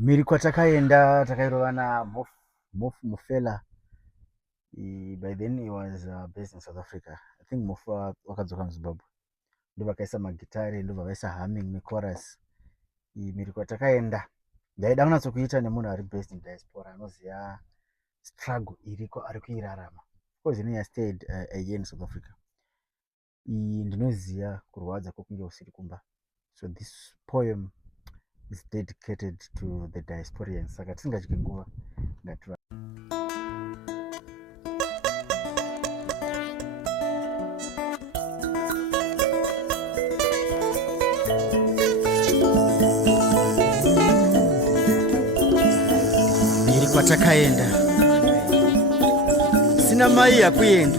Mhiri kwatakaenda takairovana Mof Mufela. By then he was based in South Africa. I think Mof wakadzoka muZimbabwe. Ndovakaisa magitare, ndovakaisa humming nechorus. Mhiri kwatakaenda ndaida kunyatsokuita nemunhu ari based in diaspora anoziva struggle iriko ari kuirarama. Of course I stayed a year in South Africa. Ndinoziva kurwadza kwokunge usiri kumba. So this poem is dedicated to the diasporians. Saka tisingadyi nguva ngativa. Mhiri kwatakaenda sina mai yakuenda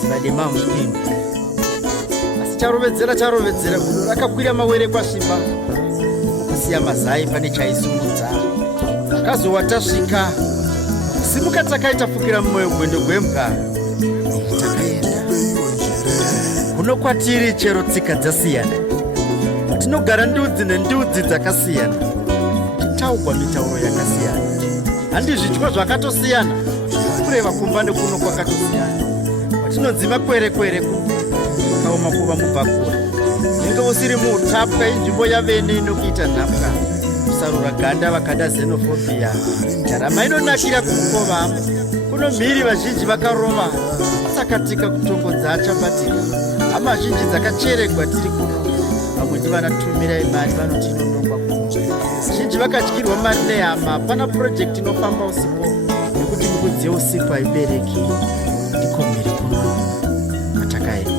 zivadema mupindu asi charovedzera gudo rakakwira mawere kwasviba kusiya mazai pane chaisumudza akazowa tasvika simuka takaita fukira mumwoyo gwendo gwembwa takaenda kuno kwatiri chero tsika dzasiyana tinogara ndudzi nendudzi dzakasiyana tichitaugwa mitauro yakasiyana handizvityo zvakatosiyana kureva kumba nekuno kwakatosiyana watinonzi makwerekwere kaoma kuva mubva kure inge usiri muutapwa inzvimbo yavene inokuita nhapwa kusarura ganda vakada xenofobia ndarama inonakira kumukovamo kuno mhiri vazhinji vakarova sakatika kutongodza achabatika hama zhinji dzakacheregwa tiri kuno vamwe ndivanatumira imari vanoti inonongwa kuno zhinji vakadyirwa mari nehama pana purojekti inofamba usipo nekuti mikudziyo usiku haibereki ndiko mhiri kuno kwatakaenda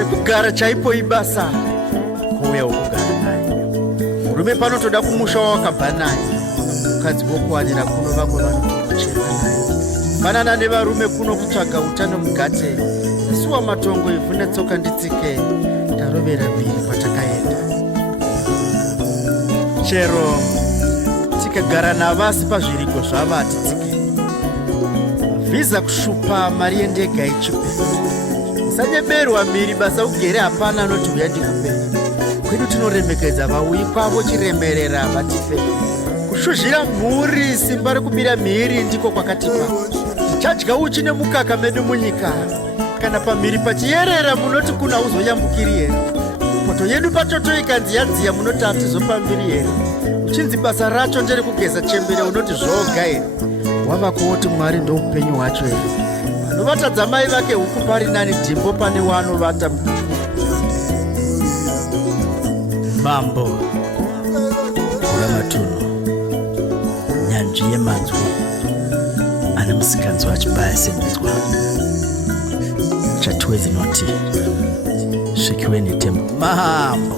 ekugara chaipo ibasa kuuya wokugara naye murume panotoda kumusha wawakabva naye mukadzi wokuwanira kuno vamwe vanokucherwa naye fanana nevarume kuno kutsvaga utano mugate nesuwa matongo ivhu netsoka nditsike tarovera mhiri kwatakaenda chero tikagara navasi pazviriko zvavati tsike vhiza kushupa mari yendega ichipe usanyeberwa mhiri basa ugere hapana anoti uya ndikupe kwedu tinoremekedza vauyi kwavo chiremerera vatipe kushuzhira mhuri simba rekubira mhiri ndiko kwakatipa tichadya uchi nemukaka medu munyika kana pamhiri pachiyerera munoti kuna uzoyambukiri here poto yedu pachoto ikanzi yadziya munoti hatizopambiri here uchinzi basa racho ndere kugeza chembere unoti zvoga here wava kuoti mwari ndoupenyu hwacho here anovatadza mai vake huku pari nani dhimbo pane waanovata mambo uramatunhu nyanzvi yemanzwi ane musikanzi wachibaya seminzwa chatuwe dzinoti svikiwe netembo mambo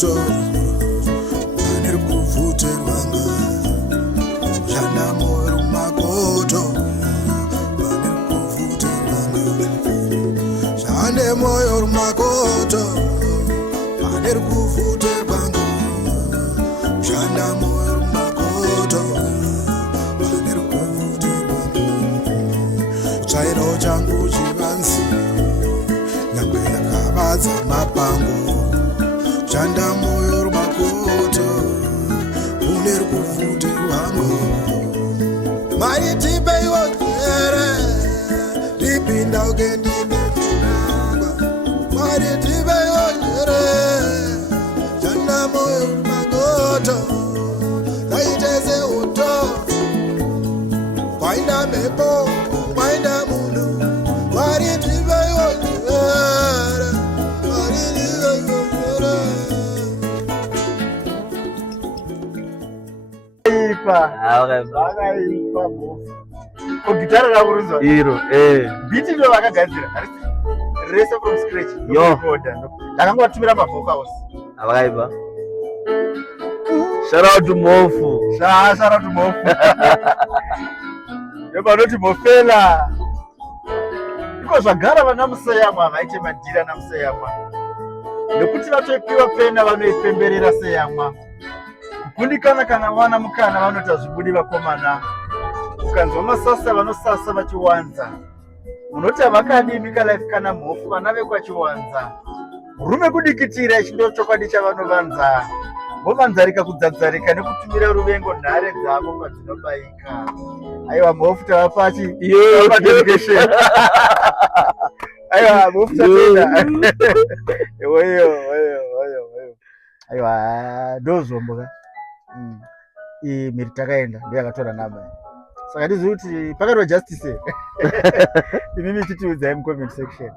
makoto pane kuvhuterwanga kushanda moyo makoto pane kuvhuterwanga shande moyo makoto pane kuvhuterwanga kushanda moyo makoto pane kuvhuterwanga chairo changu chivanzi nyangwe yakavadza mapango kushanda moyo makoto une kuvhuterwanga maritipe iwozere ripinda ukendinefunanga maritipe iwozere shanda moyo makoto zaitese uto kwainda mhepo kwainda munhu maritipe iwozere maritipe iwozere vakaipa kugitara rakurinzwa iro biti ndo vakagadzira rese from scratch ndakangovatumira mavocals avakaipa shout mofu shara tumofu yobanoti mofela iko zvagara vana museyamwa havaite madhira namuseyamwa nekuti vatoipiwa pena vanoipemberera seyamwa kugundikana kana vana mukana vanoti hazvibudi vakomana ukanzwa masasa vanosasa vachiwanza munoti havakadimi kalife kana mhofu vana vekwachiwanza rume kudikitira ichi ndo chokwadi chavanovanza vovanzarika kudzadzarika nekutumira ruvengo nhare dzavo kwadzinobayika aiwa mhofu tavapachi dedication aiwa mhofu tatenda iweyo aiwa ndozvomboka iyi mhiri takaenda ndoyakatora namba saka ndizivi kuti pakati pajustice imimi chitiudzai mucomment section